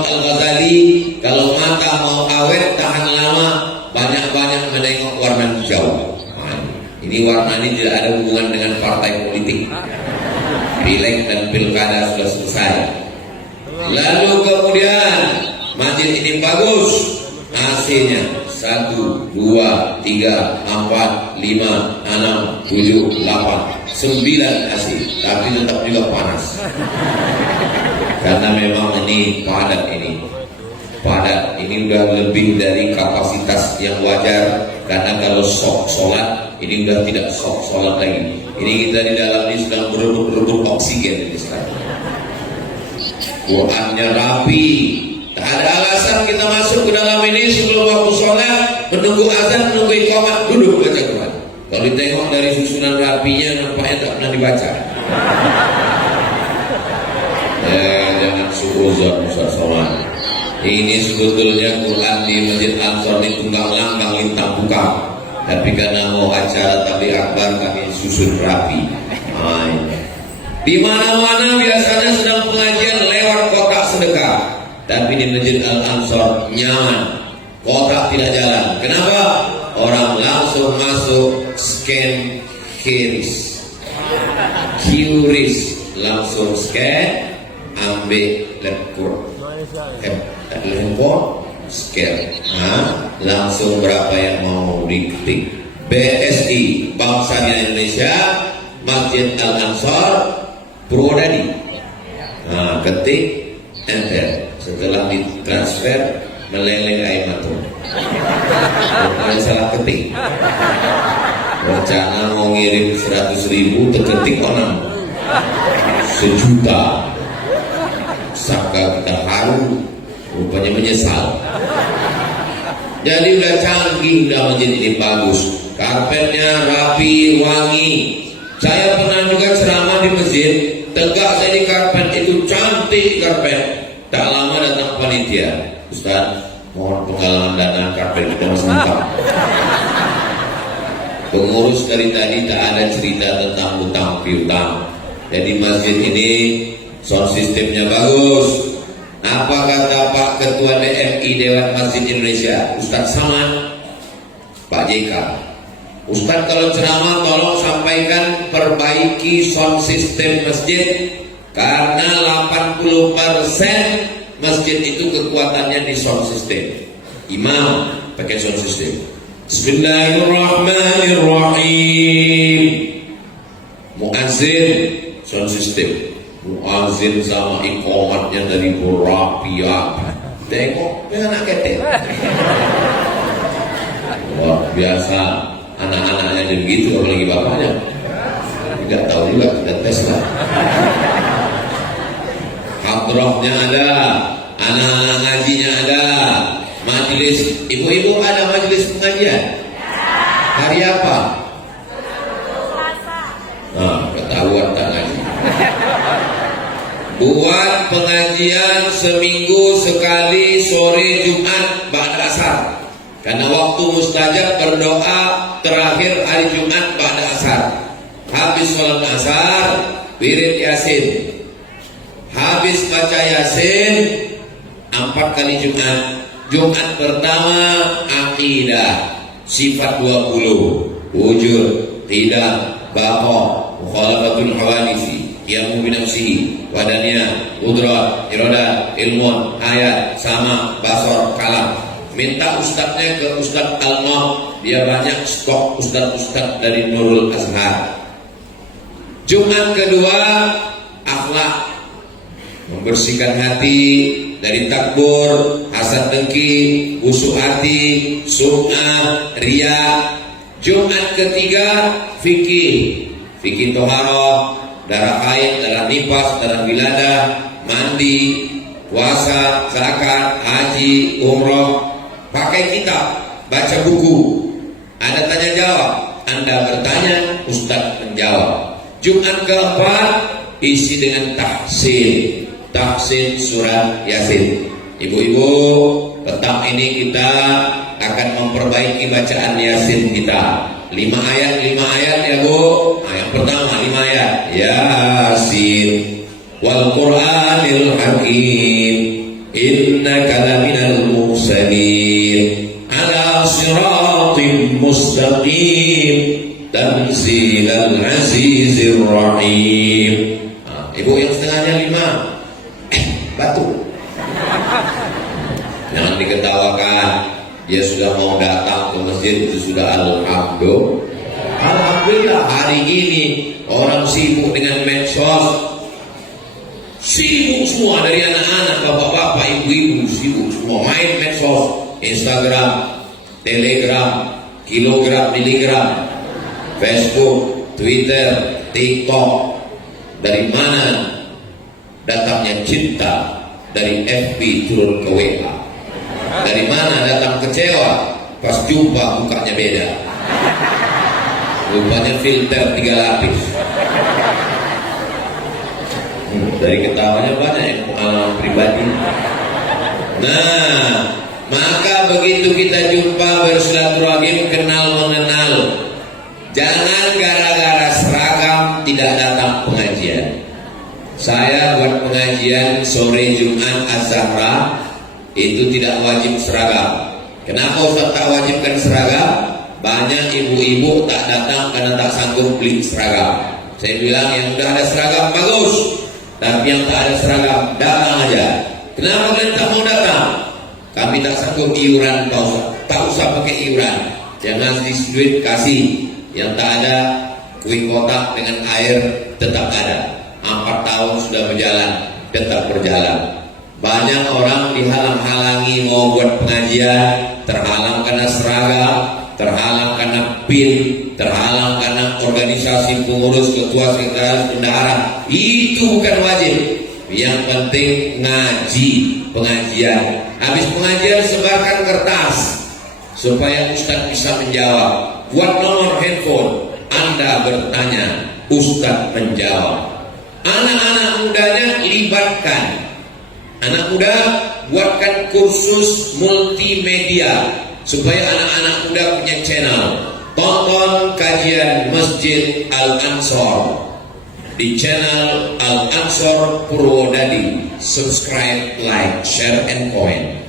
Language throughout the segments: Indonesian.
Muhammad Al-Ghazali, kalau mata mau awet tahan lama, banyak-banyak menengok warna hijau. Ini warna ini tidak ada hubungan dengan partai politik. Pileg dan pilkada sudah selesai. Lalu kemudian masjid ini bagus, AC-nya 1, 2, 3, 4, 5, 6, 7, 8, 9 AC, tapi tetap juga panas. Karena memang ini padat ini udah lebih dari kapasitas yang wajar. Karena kalau sok sholat ini udah tidak sok sholat lagi. Ini kita di dalam ini sedang berebut oksigen ini sekarang. Qurannya rapi, tak ada alasan kita masuk ke dalam ini sebelum waktu sholat, menunggu azan, menunggu iqamah, duduk baca Quran. Kalau ditengok dari susunan rapinya nampaknya tak pernah dibaca. Jangan suuzon Ustaz Somad. Ini sebetulnya Quran di Masjid Ansor ini tunggang langgang lintang buka, tapi karena mau acara tabligh akbar kami susun rapi. Di mana-mana biasanya sedang pengajian lewat kotak sedekah, tapi di Masjid Al-Ansor nyaman, kotak tidak jalan. Kenapa? Orang langsung masuk scan QRIS, langsung scan, ambil handphone, scan, langsung berapa yang mau diketik. BSI, Bank Syariah Indonesia, Masjid Al-Ansor, Purwodadi. Ketik, enter. Setelah ditransfer, meleleh air mata. Bukan salah ketik. Rencana mau ngirim 100.000, terketik orang 1 juta. Saka kita haru, rupanya menyesal. Jadi udah canggih, udah masjid ini bagus, karpetnya rapi, wangi. Saya pernah juga ceramah di masjid, tegak saya di karpet itu, cantik karpet. Tak lama datang panitia, Ustaz, mohon penggalangan dana karpet kita masih lengkap. Pengurus dari tadi tak ada cerita tentang hutang piutang. Jadi masjid ini sound sistemnya bagus. Apa kata Pak Ketua DMI Dewan Masjid Indonesia, Ustaz Samad, Pak JK, Ustaz kalau ceramah tolong sampaikan perbaiki sound system masjid, karena 80% masjid itu kekuatannya di sound system. Imam pakai sound system. Bismillahirrahmanirrahim. Muazzin sound system. Muazzin sama iqamatnya dari berapi-api. Tengok anak ketek. Wah, biasa anak-anaknya jadi begitu, apalagi bapaknya. Tidak tahu juga, kita tes lah. Hadrohnya ada, anak-anak ngajinya ada, majelis ibu-ibu ada majelis pengajian. Hari apa? Ketahuan tak ngaji. Buat pengajian seminggu sekali, sore Jumat ba'da asar. Karena waktu mustajab berdoa terakhir hari Jumat ba'da asar. Habis sholat asar, wirid Yasin. Habis baca Yasin 4 kali Jumat. Jumat pertama akidah, sifat 20, wujud, tidak, baqa, mukhalafatul hawadisi, qiyamu binafsihi, wadaniyah, qudrat, iradah, ilmun, ayat, sama, basar, kalam. Minta ustadznya ke Ustadz Al-Noh, dia banyak stok ustadz-ustadz dari Nurul Azhar. Jumat kedua akhlak, membersihkan hati dari takbur, hasad dengki, busuk hati, sum'ah, riya. Jumat ketiga fikih, fikih toharoh, darah haid, darah nifas, darah wiladah, mandi, puasa, zakat, haji, umroh. Pakai kitab, baca buku, ada tanya jawab, Anda bertanya, Ustadz menjawab. Jumat keempat isi dengan tahsin surat Yasin. Ibu-ibu, petang ini kita akan memperbaiki bacaan Yasin kita. 5 ayat ya Bu. Yang pertama 5 ayat. Yasin wal Qur'anil Hakim. innaka laminal mursalin ala siratim mustaqim tanzilal azizir rahim. Ibu yang setengahnya 5 batu. Jangan diketawakan. Dia sudah mau datang ke masjid itu sudah alhamdulillah. Hari ini orang sibuk dengan medsos, sibuk semua, dari anak-anak, bapak-bapak, ibu-ibu, sibuk semua main medsos, Instagram, Telegram, kilogram, miligram, Facebook, Twitter, TikTok. Dari mana datangnya cinta? Dari FB turun ke WA. Dari mana datang kecewa? Pas jumpa mukanya beda, rupanya filter 3 lapis. Dari ketawanya banyak yang pengalaman pribadi. Nah, maka begitu kita jumpa bersilaturahim, kenal mengenal, jangan gara-gara seragam tidak datang pengajian. Saya buat pengajian sore Jumat Az-Zahra itu tidak wajib seragam. Kenapa Ustaz tak wajibkan seragam? Banyak ibu-ibu tak datang karena tak sanggup beli seragam. Saya bilang yang udah ada seragam bagus, tapi yang tak ada seragam datang aja. Kenapa kalian tak mau datang? Kami tak sanggup iuran, tak usah pakai iuran. Jangan duit kasih. Yang tak ada kue kotak dengan air tetap ada. 4 tahun sudah berjalan, tetap berjalan. Banyak orang dihalang-halangi mau buat pengajian, terhalang karena seragam, terhalang karena PIN, terhalang karena organisasi pengurus, ketua, sekretaris, bendahara. Itu bukan wajib. Yang penting ngaji, pengajian. Habis pengajian sebarkan kertas supaya Ustaz bisa menjawab. Buat nomor handphone, Anda bertanya, Ustaz menjawab. Anak-anak mudanya libatkan. Anak muda buatkan kursus multimedia supaya anak-anak muda punya channel. Tonton kajian Masjid Al-Ansor di channel Al-Ansor Purwodadi. Subscribe, like, share, and comment.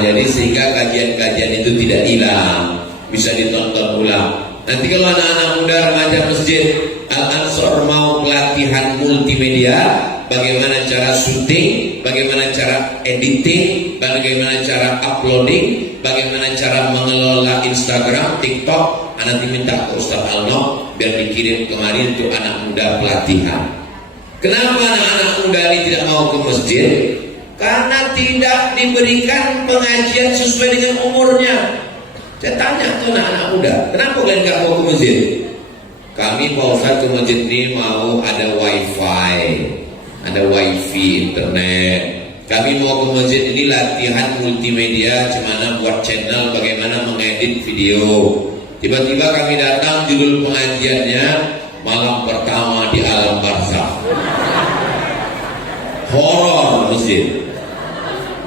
Jadi sehingga kajian-kajian itu tidak hilang, bisa ditonton ulang. Nanti kalau anak-anak muda remaja Masjid Al-Ansor mau pelatihan multimedia, bagaimana cara syuting, bagaimana cara editing, bagaimana cara uploading, bagaimana cara mengelola Instagram, TikTok, nanti minta ke Ustaz Alno biar dikirim kemarin untuk anak muda pelatihan. Kenapa anak-anak muda ini tidak mau ke masjid? Karena tidak diberikan pengajian sesuai dengan umurnya. Saya tanya ke anak-anak muda, kenapa kalian gak mau ke masjid? Kami Pak Ustaz ke masjid ini mau ada wifi, internet. Kami mau ke masjid ini latihan multimedia, gimana buat channel, bagaimana mengedit video. Tiba-tiba kami datang, judul pengajiannya malam pertama di alam barzakh. Horor masjid.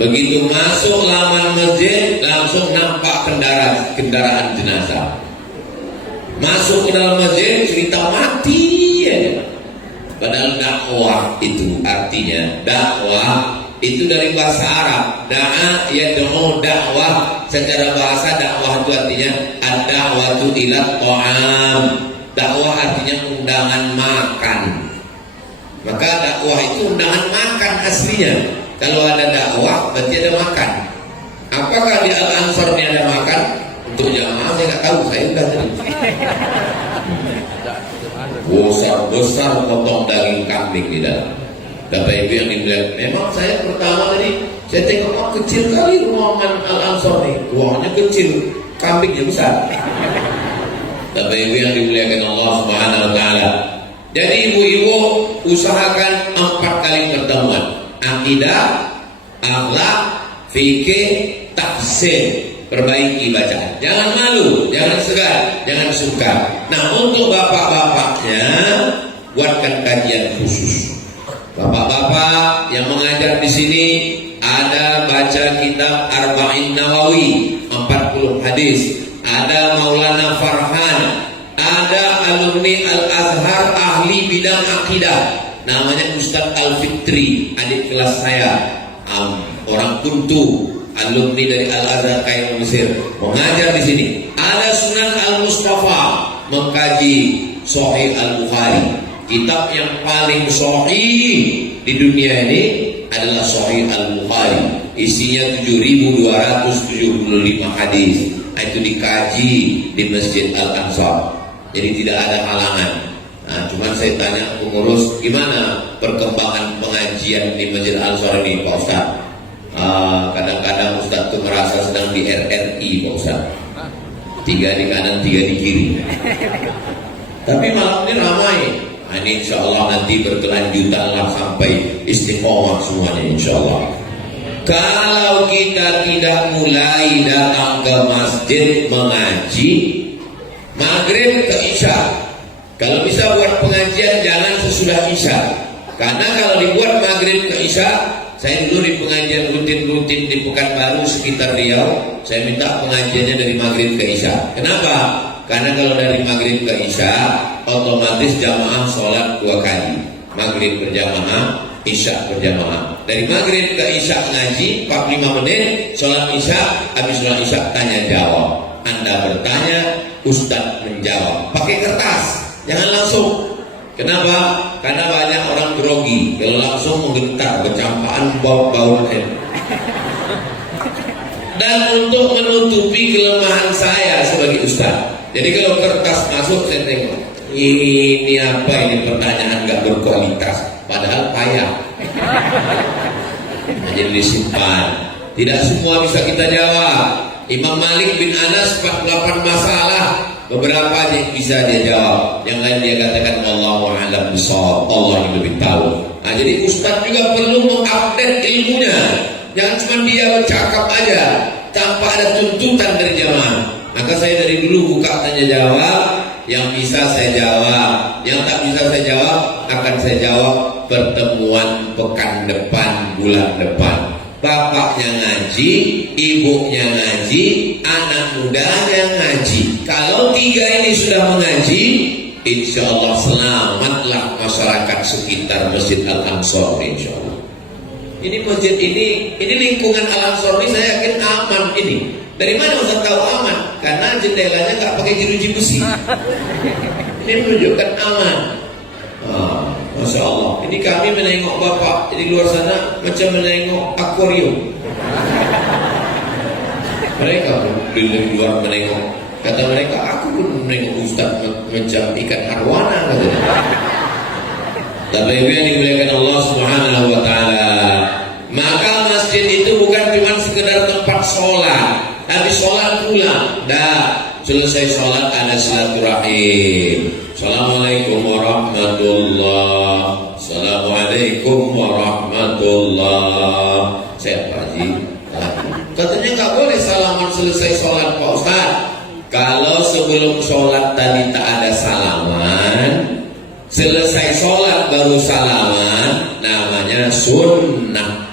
Begitu masuk laman masjid, langsung nampak kendaraan jenazah. Masuk ke dalam masjid, cerita mati ya. Padahal dakwah itu artinya, dakwah itu dari bahasa Arab. Da'a yad'u, dakwah secara bahasa dakwah itu artinya ad-da'watu ila ta'am. Dakwah artinya undangan makan. Maka dakwah itu undangan makan aslinya. Kalau ada dakwah berarti ada makan. Apakah di Al-Ansor ini ada makan? Untuk jamaah saya nggak tahu, saya udah tadi. Besar potong daging kambing di dalam. Bapak Ibu yang dimuliakan, memang saya pertama tadi saya tengok kecil kali ruangan Al-Ansor ini. Ruangannya kecil, kambingnya besar. Bapak Ibu yang dimuliakan Allah Subhanahu wa taala. Jadi ibu-ibu usahakan 4 kali pertemuan. Akidah, akhlak, fikih, tafsir. Perbaiki bacaan. Jangan malu, jangan segan, jangan suka. Nah, untuk bapak-bapaknya buatkan kajian khusus. Bapak-bapak yang mengajar di sini ada baca kitab Arba'in Nawawi 40 hadis. Ada Maulana Farhan, ada alumni Al-Azhar ahli bidang akidah. Namanya Ustaz Al-Fitri, adik kelas saya. Orang Kuntu alumni dari Al-Azhar Kairo Mesir, mengajar di sini. Ada Sunan Al-Mustafa, mengkaji Sahih Al-Bukhari. Kitab yang paling sahih di dunia ini adalah Sahih Al-Bukhari. Isinya 7.275 hadis. Itu dikaji di Masjid Al-Ansar. Jadi tidak ada halangan. Nah, cuman saya tanya pengurus, gimana perkembangan pengajian di Masjid Al-Ansar ini, Pak Ustaz? Kadang-kadang Ustaz tuh merasa sedang di RRI, Pak Ustaz. 3 di kanan, 3 di kiri. Tapi malam ini ramai. Nah, ini insya Allah nanti berkelanjutan lah sampai istiqomah semuanya insya Allah. Kalau kita tidak mulai datang ke masjid mengaji maghrib ke isya, kalau bisa buat pengajian jangan sesudah isya. Karena kalau dibuat maghrib ke isya, saya dulu di pengajian rutin-rutin di Pekanbaru sekitar Riau, saya minta pengajiannya dari maghrib ke isya. Kenapa? Karena kalau dari maghrib ke isya, otomatis jamaah sholat 2 kali. Maghrib berjamaah, isya berjamaah. Dari maghrib ke isya ngaji 45 menit, sholat isya, habis sholat isya tanya jawab. Anda bertanya, Ustadz menjawab. Pakai kertas, jangan langsung. Kenapa? Karena banyak orang grogi. Kalau langsung menggentar, bercampaan bau-bau. Dan untuk menutupi kelemahan saya sebagai Ustadz, jadi kalau kertas masuk saya tengok, ini apa ini pertanyaan gak berkualitas, padahal payah. Nah, jadi disimpan. Tidak semua bisa kita jawab. Imam Malik bin Anas 48 masalah, beberapa yang bisa dia jawab, yang lain dia katakan Allahu a'lam bishawab, Allah yang lebih tahu. Nah, jadi Ustaz juga perlu mengupdate ilmunya. Jangan cuma dia bercakap aja tanpa ada tuntutan dari jamaah. Maka saya dari dulu buka tanya jawab, yang bisa saya jawab, yang tak bisa saya jawab akan saya jawab pertemuan pekan depan, bulan depan. Bapaknya ngaji, ibunya ngaji, anak mudanya ngaji. Kalau 3 ini sudah mengaji, insya Allah selamatlah masyarakat sekitar Masjid Al-Ansar, insya Allah. Ini masjid ini lingkungan Al-Ansar ini saya yakin aman ini. Dari mana Ustaz tahu aman? Karena jendelanya nggak pakai jeruji besi. Ini menunjukkan aman. Masya Allah. Ini kami menengok Bapak di luar sana macam menengok akuarium. Mereka di luar menengok. Kata mereka, aku pun menengok Ustaz macam ikan arwana katanya. Tapi yang dimuliakan Allah Subhanahu Wa Taala. Maka masjid itu bukan cuma sekedar tempat sholat. Habis sholat pulang, selesai sholat ada silaturahim. Assalamualaikum warahmatullah. Assalamualaikum warahmatullah. Saya Pak Haji. Katanya nggak boleh salaman selesai sholat, Pak Ustaz. Kalau sebelum sholat tadi tak ada salaman, selesai sholat baru salaman, namanya sunnah.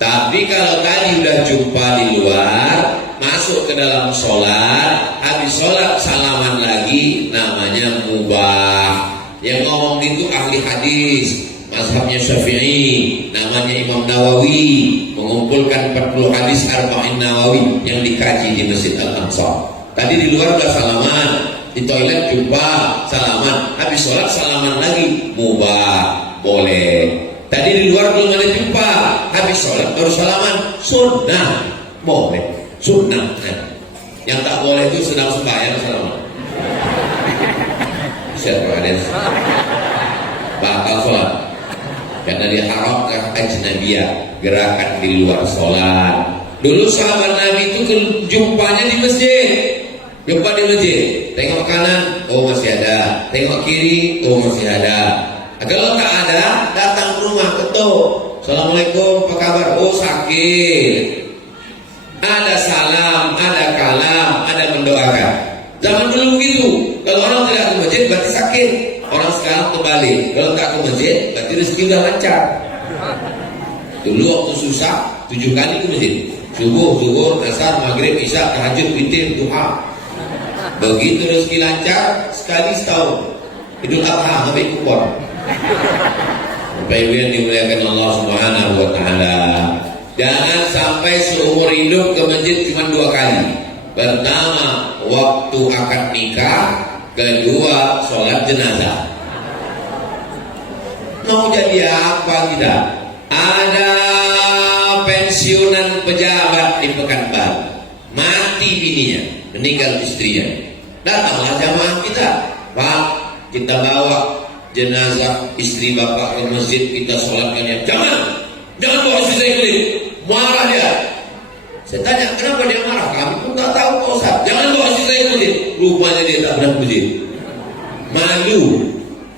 Tapi kalau tadi udah jumpa di luar, masuk ke dalam sholat, habis sholat salaman lagi, namanya mubah. Yang ngomong itu ahli hadis, mazhabnya Syafi'i, namanya Imam Nawawi, mengumpulkan 40 hadis Arba'in Nawawi yang dikaji di Masjid Al-Ansar. Tadi di luar udah salaman, di toilet jumpa salaman, habis sholat salaman lagi, mubah, boleh. Tadi di luar belum ada jumpa, habis sholat baru salaman, sunnah, boleh. Sunnah. Yang tak boleh itu sedang sembahyang salaman. Siapa ada? Batal sholat. Karena dia haram ke ajnabiyah, gerakan di luar sholat. Dulu sahabat Nabi itu jumpanya di masjid. Jumpa di masjid, tengok kanan, oh masih ada. Tengok kiri, oh masih ada. Kalau tak ada, datang ke rumah, ketuk. Assalamualaikum, apa kabar? Oh sakit. Ada salam, ada kalam, ada mendoakan. Zaman dulu begitu. Kalau orang tidak ke masjid berarti sakit. Orang sekarang terbalik. Kalau tak ke masjid berarti rezeki udah lancar. Dulu waktu susah 7 kali ke masjid. Subuh, zuhur, asar, maghrib, isya, tahajud, witir, duha. Begitu rezeki lancar sekali setahun. Idul Adha sampai kupon. Bapak Ibu yang dimuliakan Allah Subhanahu Wa Taala. Jangan sampai seumur hidup ke masjid cuma 2 kali. Pertama, waktu akad nikah. Kedua, sholat jenazah. Mau jadi apa kita? Ada pensiunan pejabat di Pekanbaru, mati bininya, meninggal istrinya. Datanglah jamaah kita, Pak, kita bawa jenazah istri bapak ke masjid, kita sholatkannya. Jangan bawa istri saya ke. Marah dia. Saya tanya, kenapa dia marah? Kami pun tak tahu, Pak Ustaz. Jangan bawa istri saya ke masjid. Rupanya dia tak pernah ke masjid. Malu.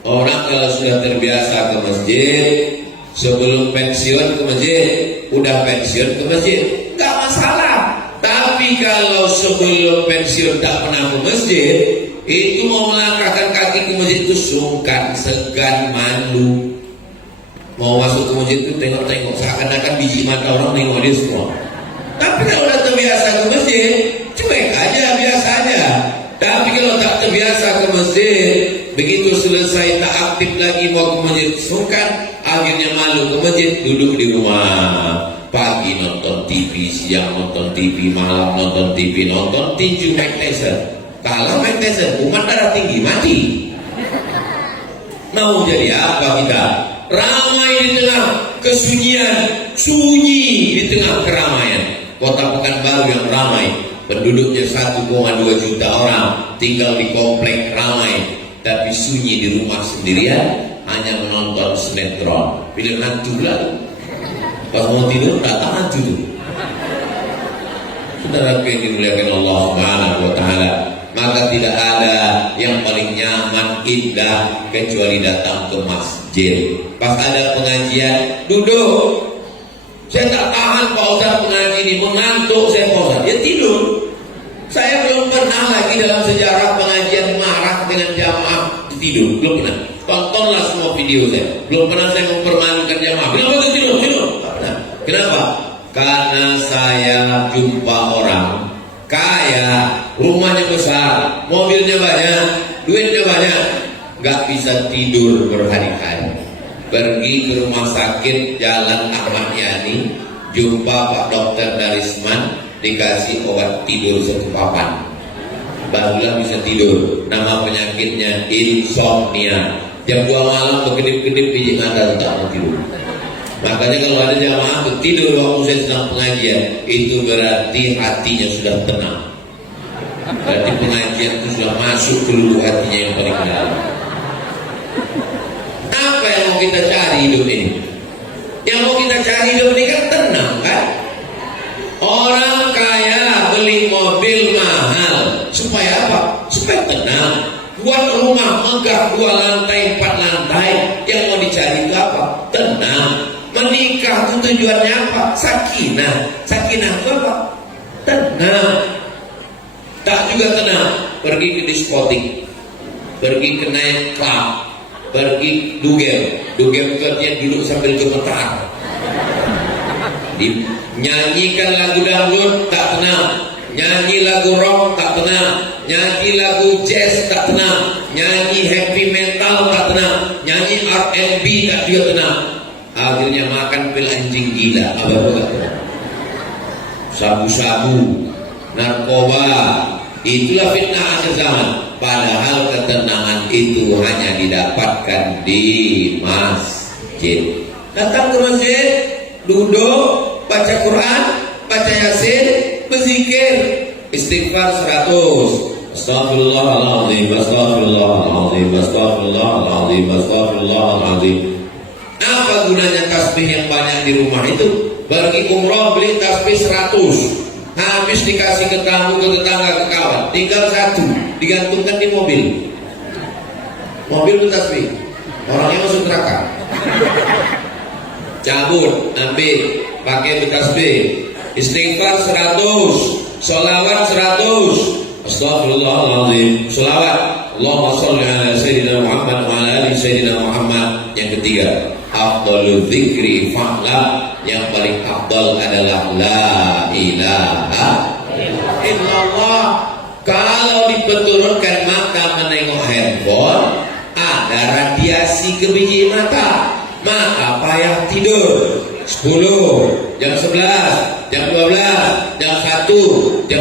Orang kalau sudah terbiasa ke masjid, sebelum pensiun ke masjid, udah pensiun ke masjid, nggak masalah. Tapi kalau sebelum pensiun tak pernah ke masjid, itu mau melangkahkan kaki ke masjid itu sungkan, segan, malu. Mau masuk ke masjid itu tengok-tengok, seakan-akan biji mata orang tengok dia semua. Tapi kalau udah terbiasa ke masjid, cuek aja, biasa aja. Tapi kalau tak terbiasa ke masjid, begitu selesai tak aktif lagi mau ke masjid, sungkan, akhirnya malu ke masjid, duduk di rumah. Pagi nonton TV, siang nonton TV, malam nonton TV, nonton tinju Mike Tyson. Kalau Mike Tyson, umat darah tinggi, mati. Mau jadi apa kita? Ramai di tengah kesunyian, sunyi di tengah keramaian. Kota Pekanbaru yang ramai, penduduknya 1,2 juta orang, tinggal di komplek ramai, tapi sunyi di rumah sendirian, hanya menonton sinetron, film hantu lalu. Pas mau tidur datang hantu itu. Saudara yang dimuliakan Allah Subhanahu wa taala, maka tidak ada yang paling nyaman, indah kecuali datang ke masjid. Pas ada pengajian, duduk. Saya tak tahan Pak Ustaz pengaji ini, mengantuk saya Pak Ustaz. Ya tidur. Saya belum pernah lagi dalam sejarah pengajian marah dengan jamaah tidur, belum pernah. Tontonlah semua video saya. Belum pernah saya mempermalukan jamaah. Kenapa tidur? Tak pernah. Kenapa? Karena saya jumpa orang kaya, rumahnya besar, mobilnya banyak, duitnya banyak, nggak bisa tidur berhari-hari. Pergi ke rumah sakit Jalan Ahmad Yani, jumpa Pak Dokter Darisman, dikasih obat tidur sekepapan, barulah bisa tidur. Nama penyakitnya insomnia. Jam 2 malam berkedip-kedip biji mata tak mau tidur. Makanya kalau ada jamaah tidur waktu saya sedang pengajian, itu berarti hatinya sudah tenang. Berarti pengajian itu sudah masuk ke lubuk hatinya yang paling dalam. Apa yang mau kita cari hidup ini? Yang mau kita cari hidup ini kan tenang kan? Orang kaya beli mobil mahal supaya apa? Supaya tenang. Buat rumah megah 2 lantai 4 lantai, yang mau dicari itu apa? Tenang. Menikah itu tujuannya apa? Sakinah. Sakinah itu apa? Tenang. Tak juga tenang. Pergi ke diskotik, pergi ke night club, pergi dugem. Dugem itu artinya duduk sambil gemetar. Nyanyikan lagu dangdut tak tenang, nyanyi lagu rock tak tenang, nyanyi lagu jazz tak tenang, nyanyi heavy metal tak tenang, nyanyi R&B tak juga tenang. Akhirnya makan pil anjing gila, apa-apa. Sabu-sabu, narkoba, itulah fitnah akhir zaman. Padahal ketenangan itu hanya didapatkan di masjid. Datang ke masjid, duduk, baca Quran, baca Yasin, berzikir, istighfar 100. Astaghfirullahaladzim, astaghfirullahaladzim, astaghfirullahaladzim, astaghfirullahaladzim. Apa gunanya tasbih yang banyak di rumah itu? Pergi umroh beli tasbih 100, habis dikasih ke tamu, ke tetangga, ke kawan, tinggal 1 digantungkan di mobil. Mobil itu tasbih, orangnya masuk neraka. Cabut, ambil, pakai tasbih, istighfar 100, sholawat 100, astaghfirullahaladzim, sholawat, Allahumma sholli ala Sayyidina Muhammad wa ala ali Sayyidina Muhammad. Yang ketiga, afdalul dzikri fa'la, yang paling afdal adalah la ilaha illallah. Kalau diperturunkan mata menengok handphone, ada radiasi ke biji mata. maka payah tidur. 10, jam 11, jam 12, jam 1, jam